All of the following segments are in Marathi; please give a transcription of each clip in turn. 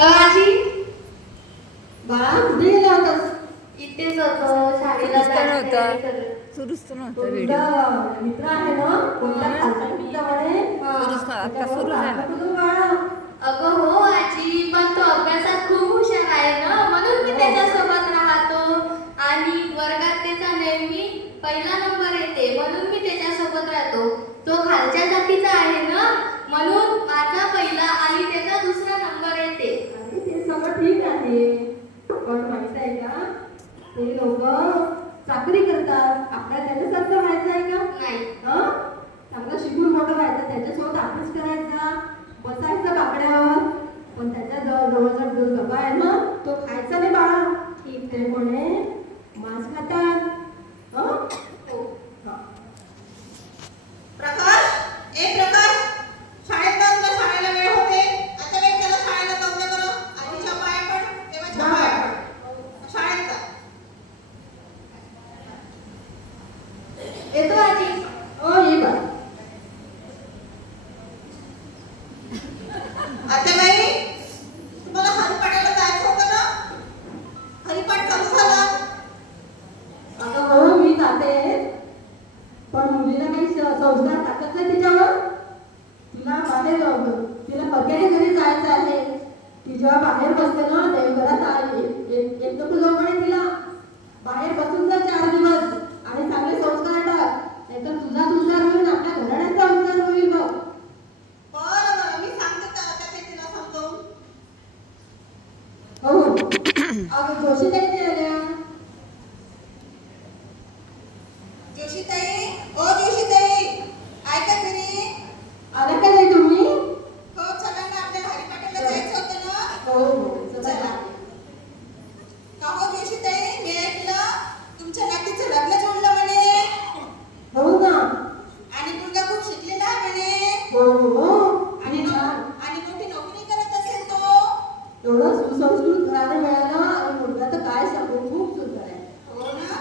आजी बाळा कुठे गेला होतास? इथेच होतो शाळेला सुरूच नव्हता व्हिडिओ मित्र आहे ना कोणता खालचा मित्राकडे आता सुरू झाला. अगं हो आजी, पण तो अभ्यासात खूप हुशार आहे ना, म्हणून मी त्याच्यासोबत राहतो आणि वर्गात त्याचा नेहमी पहिला नंबर येते, म्हणून मी त्याच्यासोबत राहतो. तो खालच्या जातीचा आहे ना, म्हणून माझा पहिला आणि त्याचा दुसरा नंबर येते. आणि ते सगळं ठीक आहे, पण माहित आहे का ते लोक चाकरी करतात, आपल्याला त्याच्यासारखं व्हायचं आहे का? नाही. चांगलं शिकून मोठं व्हायचं, त्याच्यासोबत अभ्यास करायचा, बसायचं काकड्यावर, पण त्याच्या जवळचा जो डबा आहे ना तो खायचा नाही बाळा. ठीक आहे म्हणे मांस खातात. प्रकाश, ए प्रकाश, शाळेत जा, तुला शाळेला वेळ होते. आता वेळ त्याला शाळेला जाऊ दे बरं. आजीच्या पाया पड, देवाच्या पाया पड, शाळेत जा. येतो आजी. ये बा. आता बाई, तुम्हाला हरिपाठाला जायचं होतं ना? हरिपाठ चालू झाला. आता हो मी जाते, पण मुलीला काही संस्कार टाकत नाही तिच्यावर. तिला बाहेर तिला पक्याच्या घरी जायचं आहे. ती जेव्हा बाहेर बसते ना देवघरात येतो तुझं म्हणे तिला बाहेर बसून जा 4 दिवस आणि चांगले संस्कार टाक, नाहीतर तुझा संस्कार होईल, आपल्या घराण्याचा संस्कार होईल. मग बरं बरं, मी सांगते त्या तिला समजावून. हो अगं जोशीताई ते आल्या. जोशीताई, ओ जोशीताई, ऐका घरी. आल्या का नाही तुम्ही? हो चला ना, आपल्याला हरिपाठाला जायचं होतं ना. हो चला. का हो जोशीताई, मी ऐकलं तुमच्या नातीचं लग्न जोडलं म्हणे. हो ना. आणि मुलगा खूप शिकलेला आहे म्हणे. हो आणि मोठी नोकरी करत असेल तो. एवढं सुसंस्कृत घराणं मिळालं आणि मुलगा तर काय सांगू, खूप सुंदर आहे. हो ना.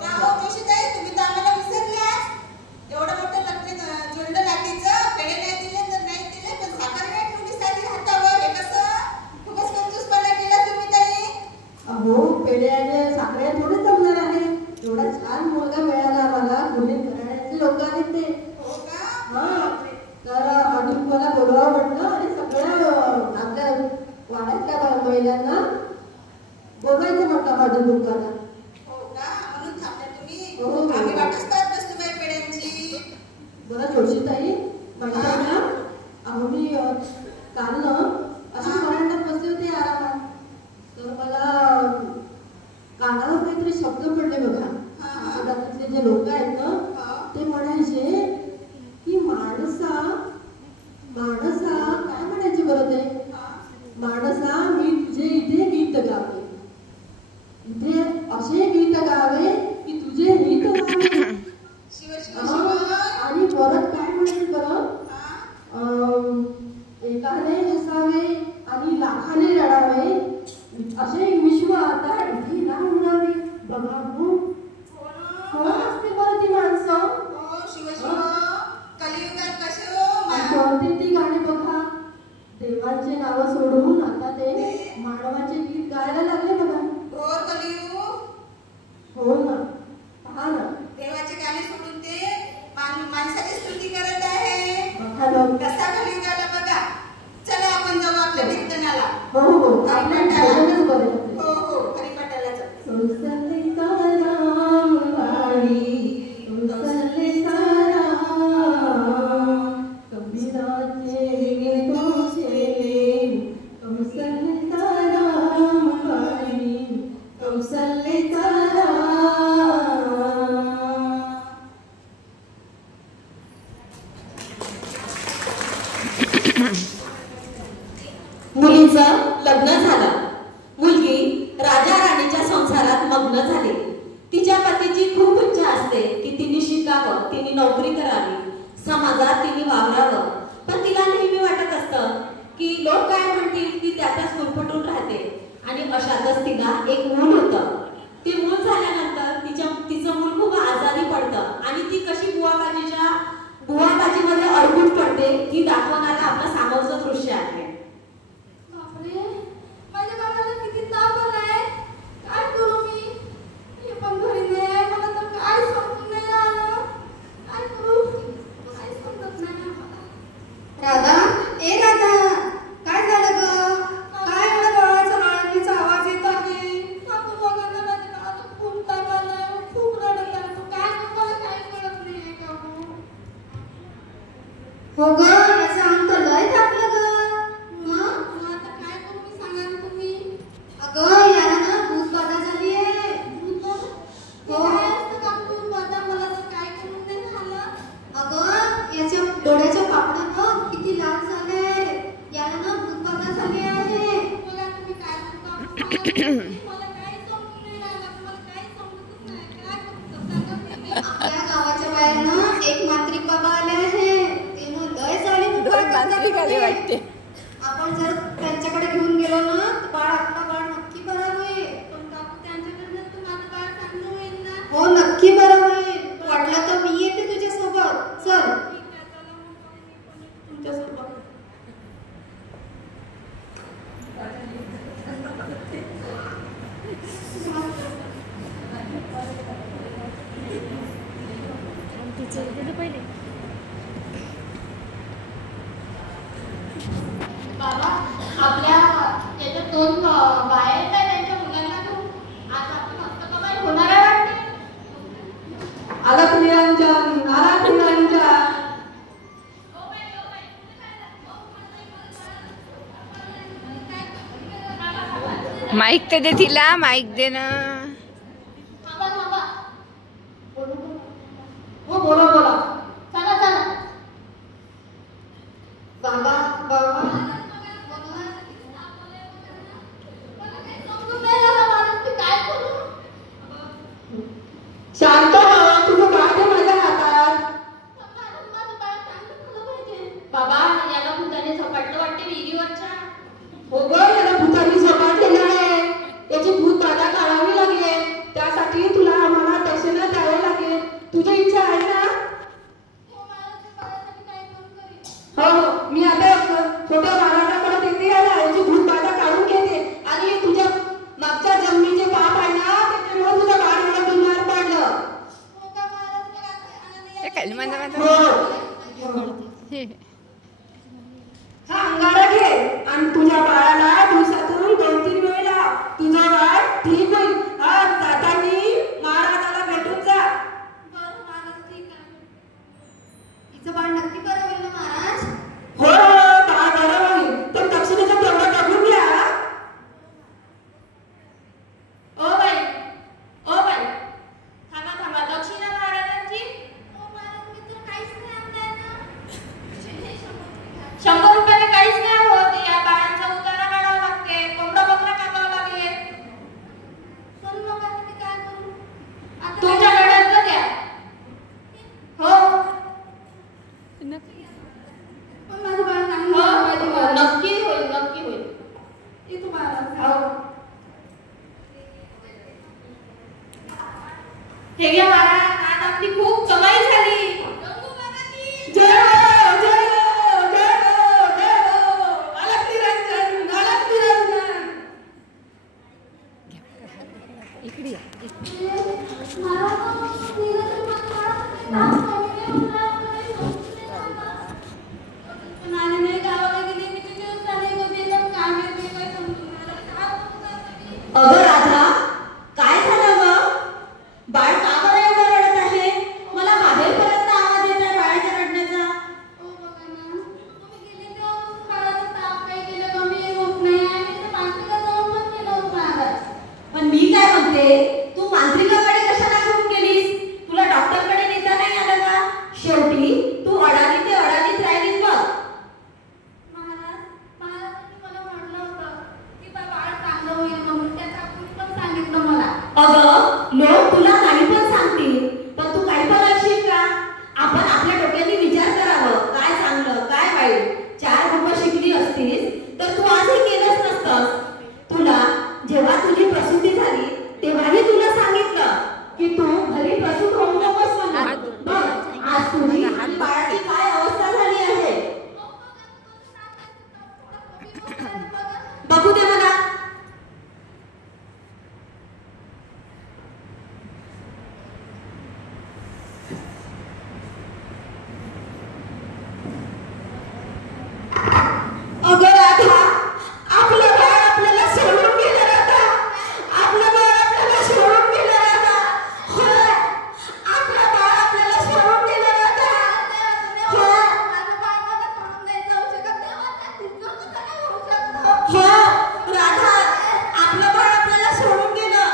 का हो जोशीताई, तुम्ही तर आम्हाला विसरलात. एवढं मोठं लग्न जोडलं नातीचं, पेढे नाही दिले तर नाही दिले, पण साखर नाही ठेवली साधी हातावर. हे कसं? खूपच कंजूसपणा केला तुम्ही ताई. अहो पेढे आणि साखरे थोडे जमणार आहे. एवढा छान मुलगा मिळाला आम्हाला, मुली घराण्याचे लोक आहेत ते. हो का? तर अजून मला बोलवावं म्हटलं आणि सगळ्या आपल्या वाड्यातल्या महिलांना बोलवायचं म्हटलं माझ्या दुकानात. हो का? म्हणून थांबल्या तुम्ही. हो. आम्ही वाटच पाहत बसलो बाई पेढ्यांची. बरं जोशीताई, माहिती आहे ना, अहो मी काल ना अशी वरांड्यात बसले होते आरामात, तर मला कानावर काहीतरी शब्द पडले बघा. आजूबाजूचे जे लोक आहेत ना ते म्हणायचे की माणसा काय म्हणायचे बरं ते, माणसा मी तुझे इथे गीत गावे, इथे असे गीत गावे की तुझे हित व्हावे. शिव शिव शिव. आणि परत काय म्हणायचे बरं, एकाने हसावे आणि लाखाने रडावे, असे विश्व आता इथे ना उडावे. बघा कोण असते बरं ती माणसं? हो शिव शिव. कलियुगात कसे हो कोणते ती गाणे बघा, देवांचे नाव सोडून आता ते मानवाचे गीत गायला लागले बघा. घोर कलियुग. हो ना, पहा ना. देवाचे गाणे सोडून ते माणसाची स्तुती करत आहे. बघा ना. कसा कलियुग आला बघा. चला आपण जाऊ आपल्या कीर्तनाला. हो हरिपाठाला. बरं. हो हो हरिपाठाला जाऊ. कौसल्य साराम वाणी, कौसल्य साराम, कबीराचे गीतोशे, कौसल्य साराम वाणी, कौसल्य साराम. मुलीचं लग्न झालं. मुलगी राजा राणीच्या संसारात मग्न झाली. तिच्या पतीची खूप इच्छा असते की तिने शिकावं, तिने नोकरी करावी, समाजात तिने वावरावं, पण तिला नेहमी वाटत असतं की लोक काय म्हणतील, ती त्यातच गुरफटून राहते. आणि अशातच तिला एक मूल होतं. ते मूल झाल्यानंतर तिचं मूल खूप आजारी पडतं आणि ती कशी बुवाबाजीमध्ये अडकून पडते ही दाखवणारा आपलं सामोरचं दृश्य आहे. बापरे, आपल्या गावाच्या बाहेरनं एक मांत्रिक बाबा आले आहे. ते मग लय चालू दोन मांत्रिक आले वाटते. आपण जर त्यांच्याकडे घेऊन गेलो ना तर आपलं बाळ नक्की बरं होईल. पण काकू त्यांच्याकडनं तर माझं बाळ चांगलं होईल ना. हो नक्की बरं होईल. वाटलं तर मी येते तुझ्यासोबत. चल तुमच्यासोबत. बाबा आपल्या याच्यात 2 बाया आहेत काय त्यांच्या मुलांना घेऊन आज आपण मस्त कमाई होणार आहे वाटते. आला निरंजन, आला निरंजन. माईक तर दे तिला, माईक दे ना. थांबा थांबा. हो बोला बोला. चला चला. बाबा बाबा शांत व्हा. तुझं बाळ ते माझ्या हातात. बाबा याला भूताने झपाटलं वाटते विहिरीवरच्या. हो ग, याला भूतानी झपाटलेलं आहे. याची भूत बाधा काढावी लागेल. त्यासाठी तुला आम्हाला दर्शनात द्यावे लागेल. तुझी इच्छा आहे ना? हो हो, मी आता छोट्या बाळाकडे देते. याला याची भूत बाधा काढून घेते आणि तुझ्या मागच्या जन्मीचे पाप आहे ना त्याच्यामुळे तुझ्या बाळाला बिमार पडलं. हे काय माझा हो. हा अंगारा घे आणि तुझ्या बाळाला दिवसातून 2-3 वेळा तुझं बाळ ठीक होईल. हा जातानी महाराजाला भेटून जा. बरं महाराज ठीक आहे. हिचं बाळ नक्की बरं होईल ना महाराज. हो बाळ बरं होईल. पण दक्षिणेचं तेवढं बघून घ्या. ओ बाई ओ बाई थांबा थांबा. दक्षिणा महाराजांची. ओ महाराज मी तर काहीच नाही आणलंय ना. 100 रुपयाने काहीच नाही होत. या बाळांचा उतारा काढावा लागते. कोंबडा बकरा कापावा लागेल. पण मग आता मी काय करू? आता तुमच्या गड्यातलं द्या. हो पण माझं बाळ चांगलं झालं पाहिजे महाराज. नक्की होईल नक्की होईल. येतो महाराज. हो हे घ्या महाराज. आज आपली खूप कमाई झाली. जय हो, जय हो, जय हो, जय हो. अलग निरंजन, अलग निरंजन. इकडे या. अगं राधा, काय झालं ग? बाळ का बरं एवढं रडत आहे? मला बाहेरपर्यंत आवाज येत आहे बाळाच्या रडण्याचा. पण मी काय म्हणते, तू मांत्रिकाकडे कशाला घेऊन गेलीस? तुला डॉक्टरकडे नेता नाही आलं का? शेवटी तू अडाणी ते अडाणीच राहिलीस बघ. अगं लोक तुला काही पण सांगतील, पण तू काही पण असशील का? आपण आपल्या डोक्याने विचार करावं, काय चांगलं काय वाईट. 4 रुपये शिकली असतीस तर तू आज हे केलंच नसतंस. तुला जेव्हा तुझी प्रसूती झाली तेव्हाही तुला सांगितलं की तू घरी प्रसूत होऊ नकोस म्हणून. बघ आज तुझी बाळाची काय अवस्था झाली आहे. बघू दे मला. अगं राधा, आपलं बाळ आपल्याला सोडून गेलं राधा. आपलं बाळ आपल्याला सोडून गेलं राधा. होय, आपलं बाळ आपल्याला सोडून गेलं राधा. हो हो राधा, आपलं बाळ आपल्याला सोडून गेलं.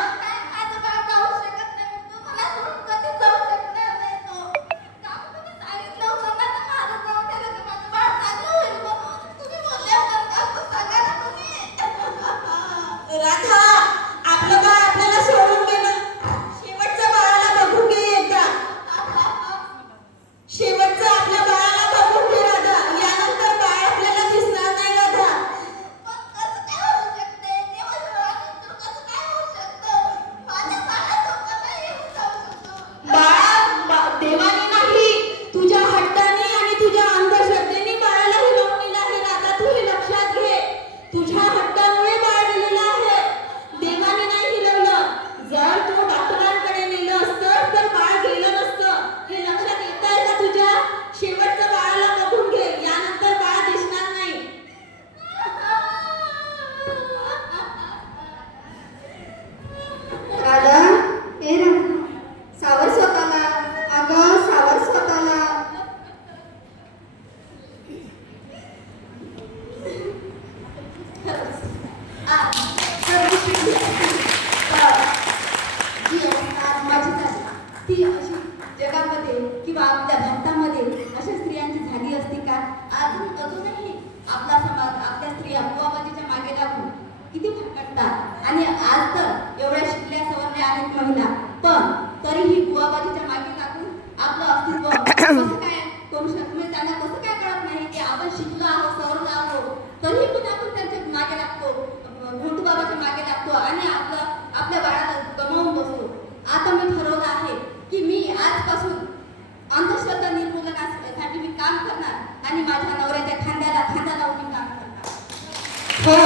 राधा होईना, पण तरीही बुवाबाजीच्या मागे लागून आपलं अस्तित्व कसं काय करू शकतो. म्हणजे त्यांना कसं काय कळत नाही की आपण शिकलो आहोत, सवरलो आहोत, तरीही पण आपण त्यांच्या मागे लागतो, घोटू बाबाच्या मागे लागतो आणि आपल्या बाळाला गमावून बसतो. आता मी ठरवलं आहे की मी आजपासून अंधश्रद्धा निर्मूलनासाठी मी काम करणार आणि माझ्या नवऱ्याच्या खांद्याला खांदा लावून मी काम करणार. हो,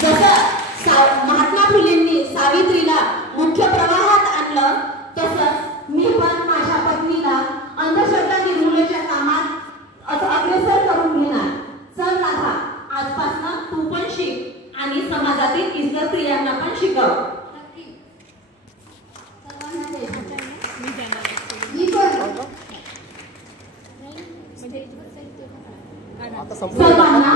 जसं महात्मा फुलेंनी सावित्रीला मुख्य प्रवाहात आणलं, तसंच मी पण माझ्या पत्नीला अंधश्रद्धा निर्मूलनाच्या कामात असं अग्रेसर करून घेणार. चल राधा, आजपासून तू पण शिक आणि समाजातील इतर स्त्रियांना पण शिकव. सर्वांना